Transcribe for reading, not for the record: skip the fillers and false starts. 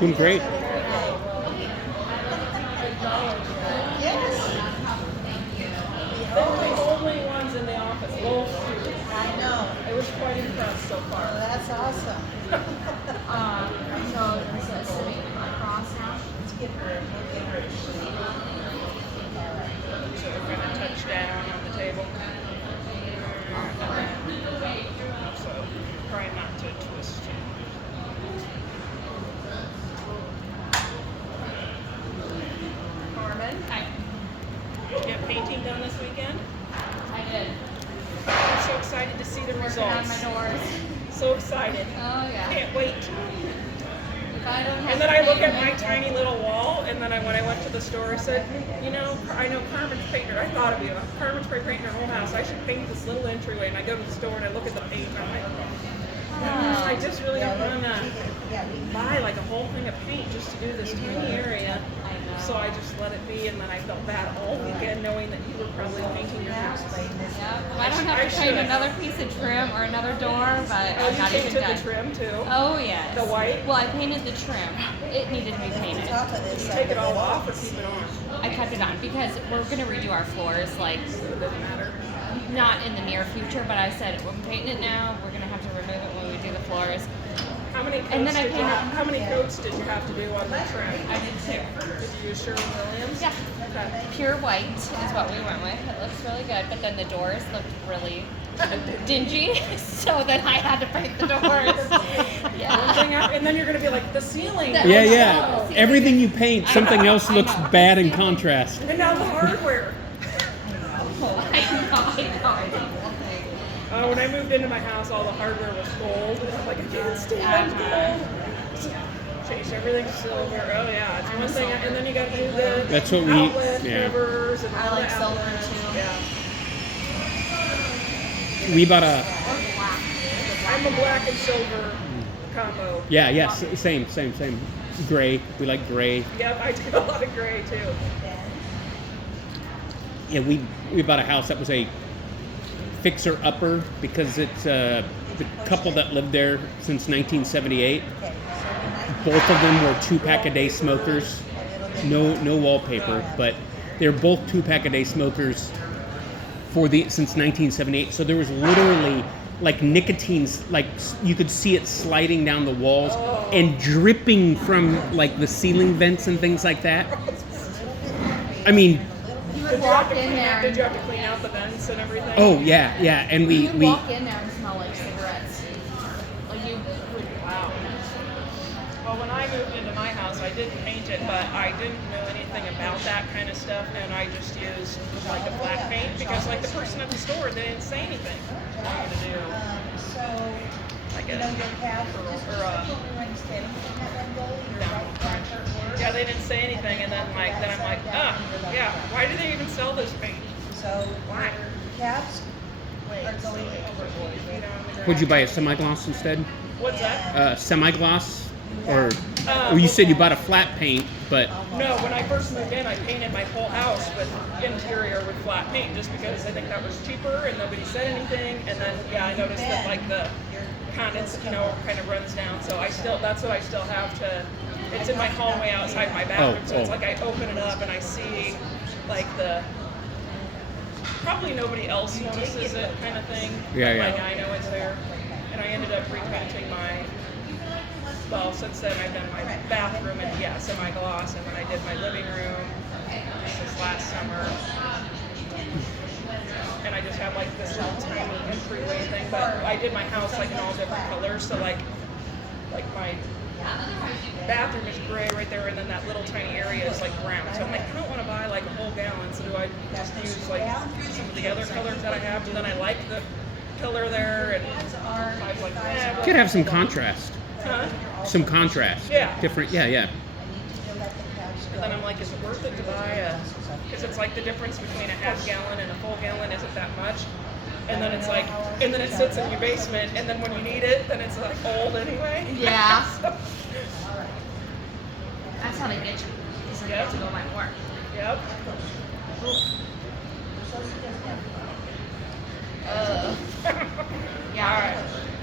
Doing great. Yes. They were the only ones in the office, both students. I know. I was quite impressed so Well, far. that's awesome. So it's sitting across now. Let's get her. We'll get her a sheet. All right. So we're going to touch down on the table. So try not to twist too much. Carmen, Hi. did you get painting done this weekend? I did. I'm so excited to see the Working on results. my doors. So excited. Oh yeah. Can't wait. If I don't have And then to I look paint at my it- tiny little wall, and then when I went to the store, I said, you know, I know Carmen's painter. I thought of you. Carmen's painting her whole house. I should paint this little entryway. And I go to the store and I look at the paint, and I'm like, I just really don't want to buy like a whole thing of paint just to do this tiny area. So I just let it be, and then I felt bad all weekend knowing that you were probably painting your house. Yeah. I don't have I to paint should. another piece of trim or another door, but Oh, I'm you not even painted done. the trim too. Oh yes. The white? Well, I painted the trim. It needed to be painted. Top of this. Take it all off or keep it on. I kept it on because we're gonna redo our floors, like It doesn't matter. not in the near future. But I said I'm painting it now. We're gonna have to remove it when we do the floors. How many coats And then I did you painted- have? How many coats did you have to do on the trim? I did too. Did you use Sherwin-Williams? Yeah. Okay. Pure white is what we went with. It looks really good, but then the doors looked really dingy, so then I had to paint the doors. One Yeah. thing after- and then you're gonna be like the ceiling. The- Yeah, I yeah. know. Everything you paint, something else I looks know. bad in contrast. And now the hardware. I know. When I moved into my house, all the hardware was gold. And I'm like, I can't stand gold. Change everything silver. Oh yeah, it's one thing. And then you got to do the That's what we- outlet yeah. covers and I all like the silver, outlets. too. Yeah. We bought a, I'm a black and silver combo. same. Gray. We like gray. Yep, I did a lot of gray too. Yeah, we bought a house that was a fixer-upper because it's the couple that lived there since 1978. Both of them were 2-pack-a-day smokers. No wallpaper, but they're both 2-pack-a-day smokers since 1978. So there was literally like nicotine's, like you could see it sliding down the walls and dripping from like the ceiling vents and things like that. I mean, You would walk in there. Did you have to clean out the vents and everything? oh yeah, and You would walk in there and smell like cigarettes. Like you would. Wow. Well, when I moved into my house, I didn't paint it, but I didn't know anything about that kind of stuff, and I just used like a flat paint because, like, the person at the store, they didn't say anything. I wanted to do So, like you know, your cat or just a yeah, they didn't say anything, and then I'm like, yeah, why do they even sell this paint? So, Why? cats are going overboard. would you buy a semi-gloss instead? What's that? Semi-gloss, or you said you bought a flat paint, but No, when I first moved in, I painted my whole house with interior with flat paint just because I think that was cheaper and nobody said anything. And then, yeah, I noticed that like the condens, kind of runs down. So that's what I still have to, it's in my hallway outside my bathroom. So it's like I open it up and I see like probably nobody else notices it kind of thing. Yeah, But, like yeah. I know it's there. And I ended up repainting since then I've done my bathroom and semi-gloss, and then I did my living room this last summer. And I just have like this little tiny entryway thing, but I did my house like in all different colors, so like my bathroom is gray right there, and then that little tiny area is like brown. So I'm like, I don't want to buy like a whole gallon, so do I just use like some of the other colors that I have? And then I like the color there, and I was like, you could have some contrast. huh? Some contrast. Yeah. Different. Yeah. And then I'm like, is it worth it to buy because it's like the difference between a half gallon and a full gallon isn't that much. And then it's like, and then it sits in your basement, and then when you need it, then it's like old anyway. Yeah. So, That's how they get you. Is they Yep. have to go buy more. yep. Yeah. All right.